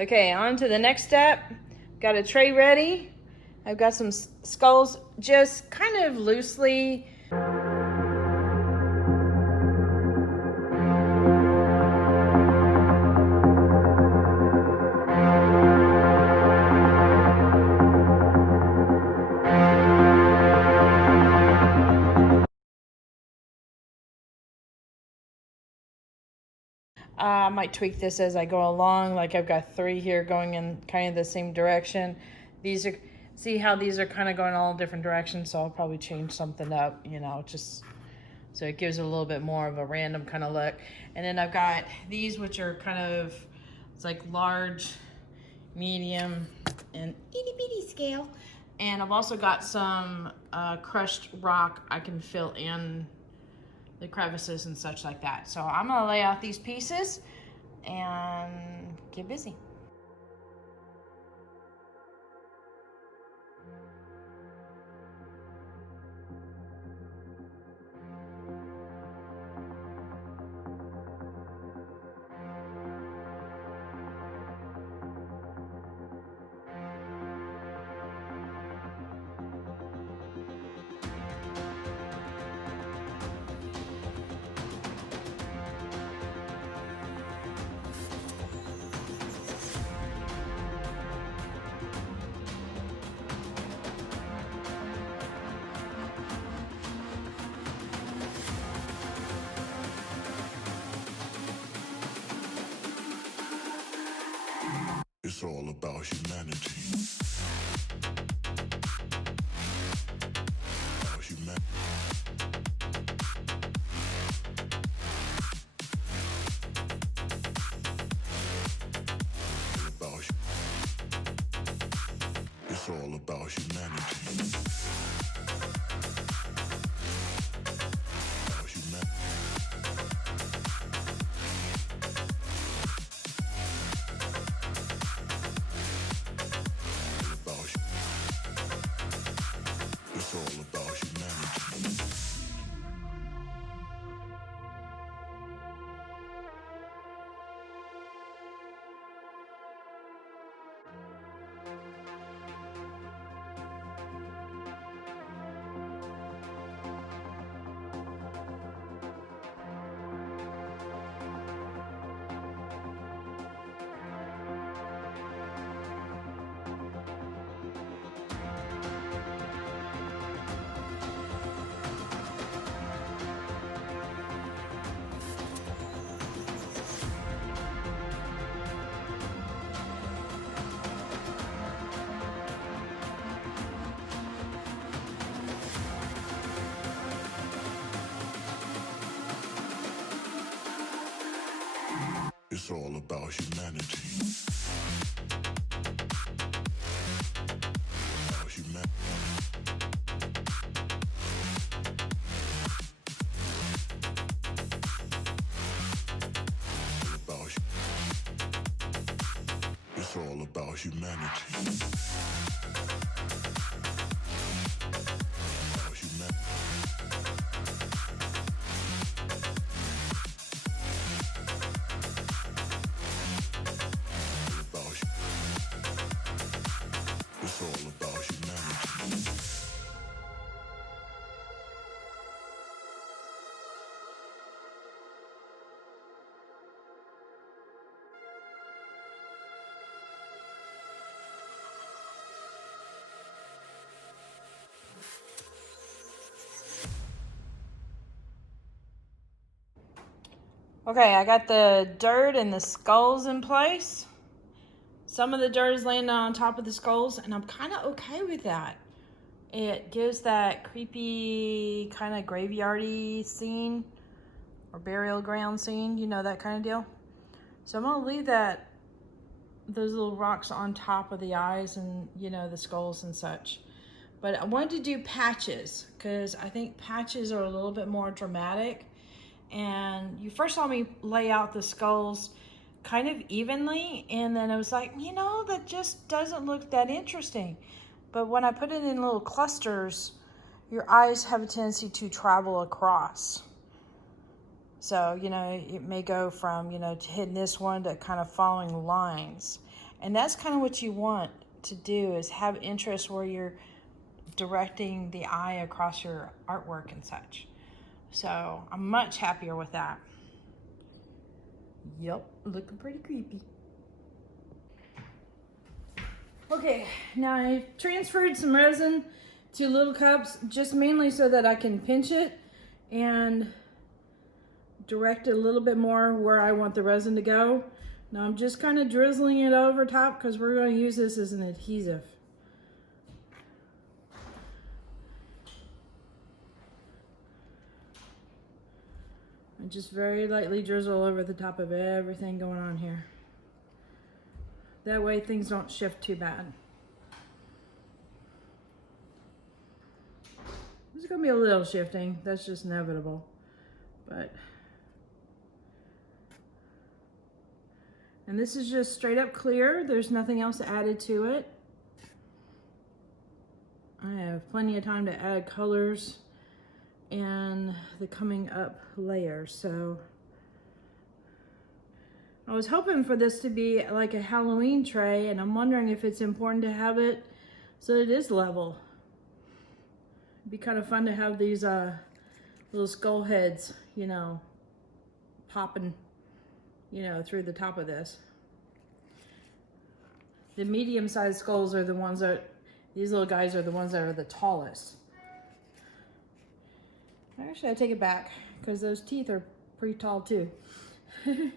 Okay, on to the next step. Got a tray ready. I've got some skulls just kind of loosely. I might tweak this as I go along. Like I've got 3 here going in kind of the same direction. These are, see how these are kind of going all different directions, so I'll probably change something up, you know, just so it gives it a little bit more of a random kind of look. And then I've got these, which are kind of, it's like large, medium, and itty bitty scale. And I've also got some crushed rock I can fill in the crevices and such like that. So I'm gonna lay out these pieces and get busy. It's all about humanity. About humanity. It's all about humanity. About humanity. It's all about humanity. It's all about humanity. About humanity. It's all about humanity. About humanity. It's all about humanity. Okay, I got the dirt and the skulls in place. Some of the dirt is laying on top of the skulls, and I'm kind of okay with that. It gives that creepy kind of graveyardy scene or burial ground scene, you know, that kind of deal. So I'm gonna leave those little rocks on top of the eyes and, you know, the skulls and such. But I wanted to do patches because I think patches are a little bit more dramatic. And you first saw me lay out the skulls kind of evenly, and then I was like, you know, that just doesn't look that interesting. But when I put it in little clusters, your eyes have a tendency to travel across. So, you know, it may go from, you know, to hitting this one to kind of following lines. And that's kind of what you want to do, is have interest where you're directing the eye across your artwork and such. So I'm much happier with that. Yep, looking pretty creepy. Okay, now I transferred some resin to little cups, just mainly so that I can pinch it and direct it a little bit more where I want the resin to go. Now I'm just kind of drizzling it over top because we're going to use this as an adhesive. And just very lightly drizzle over the top of everything going on here. That way things don't shift too bad. There's going to be a little shifting. That's just inevitable. But... and this is just straight up clear. There's nothing else added to it. I have plenty of time to add colors and the coming up layers. So I was hoping for this to be like a Halloween tray, and I'm wondering if it's important to have it so it is level. It'd be kind of fun to have these little skull heads, you know, popping, you know, through the top of this. The medium-sized skulls are the ones that, these little guys are the ones that are the tallest. Actually, I take it back, because those teeth are pretty tall too. Alright.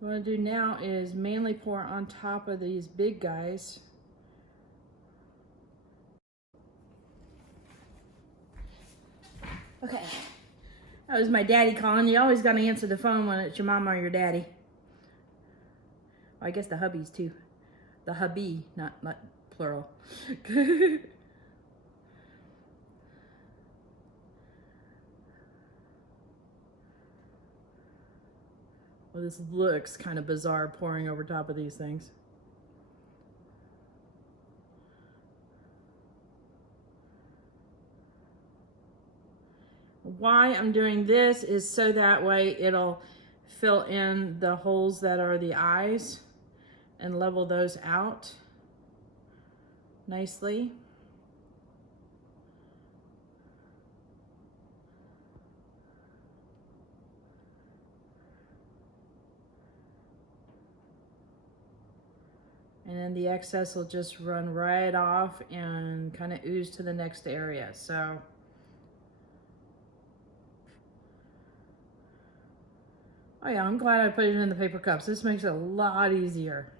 What I'm going to do now is mainly pour on top of these big guys. Okay. That was my daddy calling. You always got to answer the phone when it's your mama or your daddy. Well, I guess the hubbies too. The hubby, not plural. Well, this looks kind of bizarre pouring over top of these things. Why I'm doing this is so that way it'll fill in the holes that are the eyes and level those out nicely. And then the excess will just run right off and kind of ooze to the next area. So oh yeah, I'm glad I put it in the paper cups. This makes it a lot easier.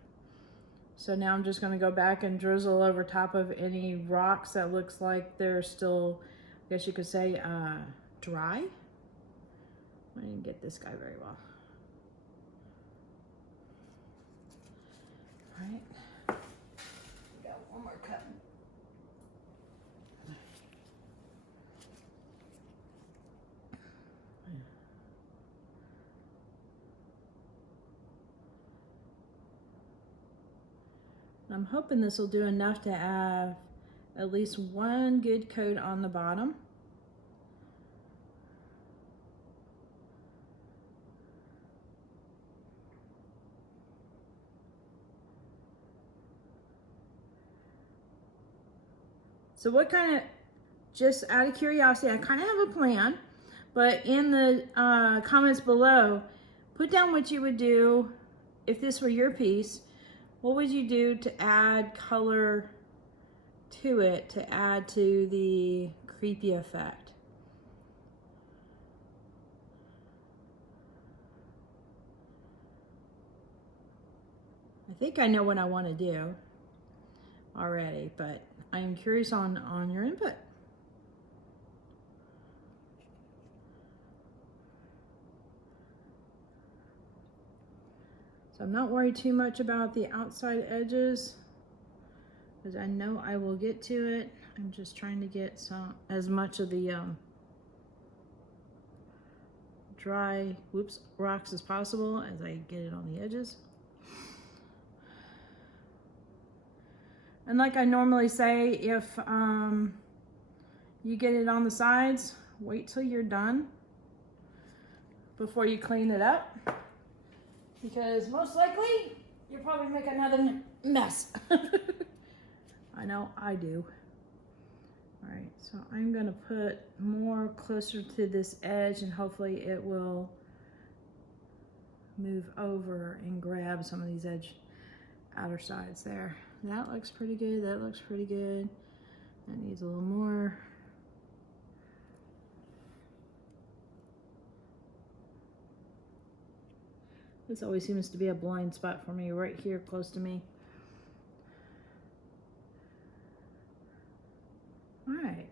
So now I'm just going to go back and drizzle over top of any rocks that looks like they're still, I guess you could say, dry. I didn't get this guy very well. All right. Got one more cup. I'm hoping this will do enough to have at least one good coat on the bottom. So what kind of, just out of curiosity, I kind of have a plan, but in the comments below, put down what you would do if this were your piece. What would you do to add color to it, to add to the creepy effect? I think I know what I want to do already, but I am curious on your input. So I'm not worried too much about the outside edges, because I know I will get to it. I'm just trying to get as much of the dry rocks as possible as I get it on the edges. And like I normally say, if you get it on the sides, wait till you're done before you clean it up. because most likely you'll probably make another mess. I know I do. All right, so I'm gonna put more closer to this edge and hopefully it will move over and grab some of these outer sides there. That looks pretty good, that looks pretty good. That needs a little more. This always seems to be a blind spot for me, right here close to me. All right.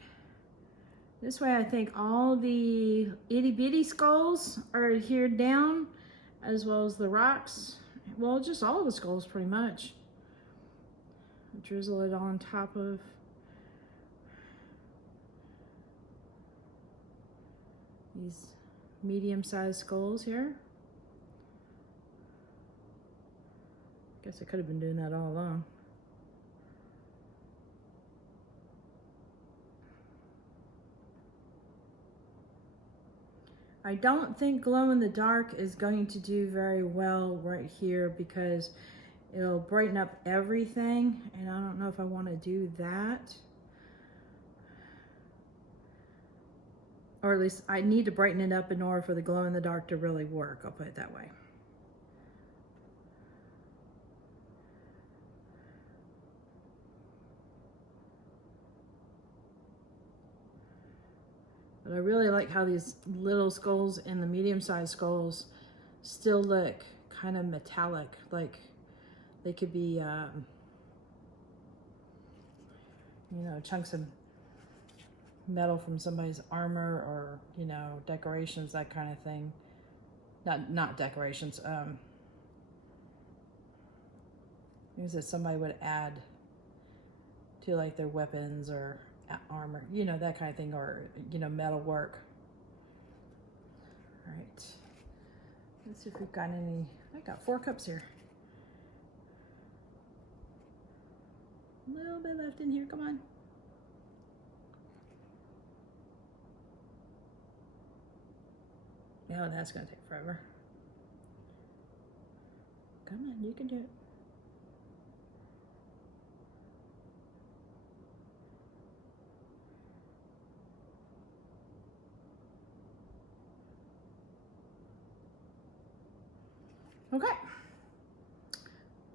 This way I think all the itty bitty skulls are adhered down, as well as the rocks. Well, just all the skulls pretty much. Drizzle it on top of these medium-sized skulls here. Guess I could have been doing that all along. I don't think glow in the dark is going to do very well right here because it'll brighten up everything, and I don't know if I want to do that. Or at least I need to brighten it up in order for the glow in the dark to really work, I'll put it that way. But I really like how these little skulls and the medium-sized skulls still look kind of metallic, like they could be, you know, chunks of metal from somebody's armor, or, you know, decorations, that kind of thing. Not decorations, things that somebody would add to like their weapons or armor, you know, that kind of thing, or, you know, metal work. All right, let's see if we've got any. I got 4 cups here. A little bit left in here, come on. Oh, that's gonna take forever. Come on, you can do it. Okay,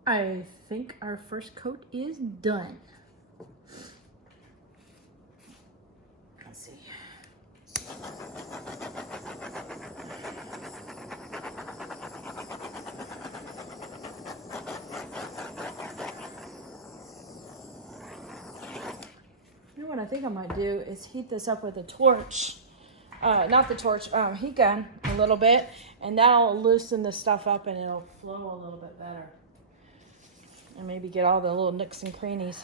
I think our first coat is done. Let's see. You know what I think I might do is heat this up with a torch. Not the torch, heat gun a little bit, and that'll loosen the stuff up and it'll flow a little bit better. And maybe get all the little nooks and crannies.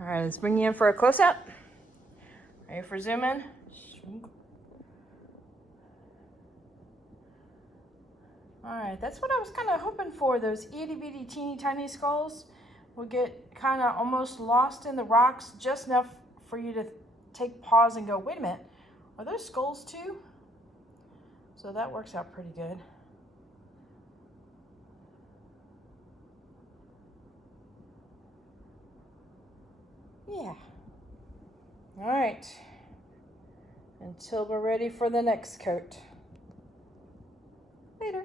All right, let's bring you in for a close-up. Ready for zoom in? All right, that's what I was kind of hoping for. Those itty bitty teeny tiny skulls will get kind of almost lost in the rocks, just enough for you to take pause and go, wait a minute, are those skulls too? So that works out pretty good. Yeah. All right. Until we're ready for the next coat. Later.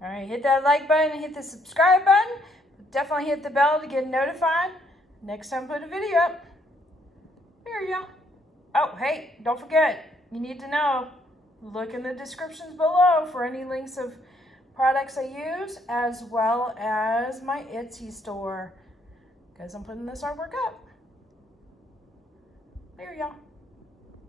All right, hit that like button, hit the subscribe button. Definitely hit the bell to get notified next time I put a video up. Here you go. Oh, hey, don't forget, you need to know, look in the descriptions below for any links of products I use, as well as my Etsy store, because I'm putting this artwork up. There you go.